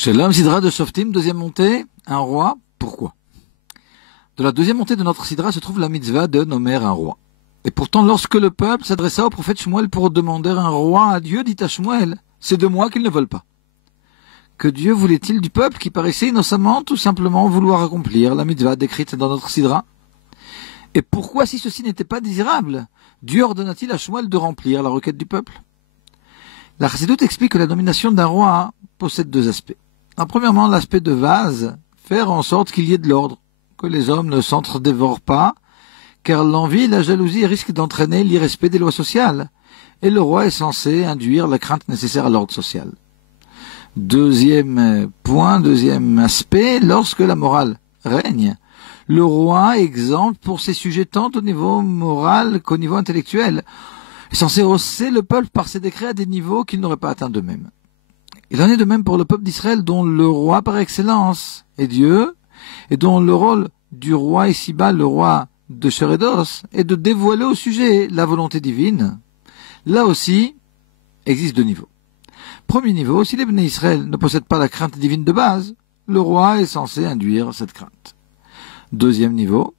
Shalom Sidra de Shoftim, deuxième montée, un roi, pourquoi? De la deuxième montée de notre Sidra se trouve la mitzvah de nommer un roi. Et pourtant, lorsque le peuple s'adressa au prophète Shmuel pour demander un roi à Dieu, dit à Shmuel, c'est de moi qu'ils ne veulent pas. Que Dieu voulait-il du peuple qui paraissait innocemment tout simplement vouloir accomplir la mitzvah décrite dans notre Sidra? Et pourquoi, si ceci n'était pas désirable, Dieu ordonna-t-il à Shmuel de remplir la requête du peuple? La Chassidoute explique que la nomination d'un roi possède deux aspects. Premièrement, l'aspect de vase, faire en sorte qu'il y ait de l'ordre, que les hommes ne s'entre-dévorent pas, car l'envie et la jalousie risquent d'entraîner l'irrespect des lois sociales, et le roi est censé induire la crainte nécessaire à l'ordre social. Deuxième point, deuxième aspect, lorsque la morale règne, le roi est exempt pour ses sujets tant au niveau moral qu'au niveau intellectuel, est censé hausser le peuple par ses décrets à des niveaux qu'ils n'auraient pas atteints d'eux-mêmes. Il en est de même pour le peuple d'Israël, dont le roi par excellence est Dieu, et dont le rôle du roi ici-bas, le roi de chair et d'os, est de dévoiler au sujet la volonté divine. Là aussi, existe deux niveaux. Premier niveau, si les Bnei Israël ne possèdent pas la crainte divine de base, le roi est censé induire cette crainte. Deuxième niveau,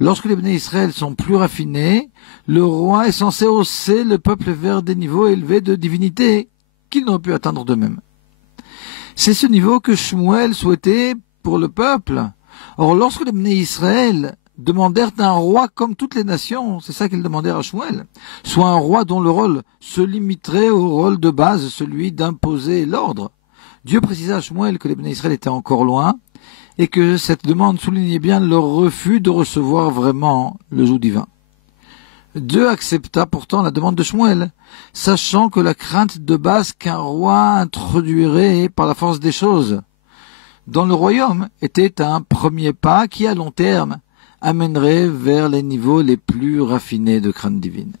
lorsque les Bnei Israël sont plus raffinés, le roi est censé hausser le peuple vers des niveaux élevés de divinité qu'ils n'auraient pu atteindre d'eux-mêmes. C'est ce niveau que Shmuel souhaitait pour le peuple. Or, lorsque les Bnei Israël demandèrent un roi comme toutes les nations, c'est ça qu'ils demandèrent à Shmuel, soit un roi dont le rôle se limiterait au rôle de base, celui d'imposer l'ordre. Dieu précisa à Shmuel que les Bnei Israël étaient encore loin, et que cette demande soulignait bien leur refus de recevoir vraiment le joug divin. Dieu accepta pourtant la demande de Shmuel, sachant que la crainte de base qu'un roi introduirait par la force des choses dans le royaume était un premier pas qui, à long terme, amènerait vers les niveaux les plus raffinés de crainte divine.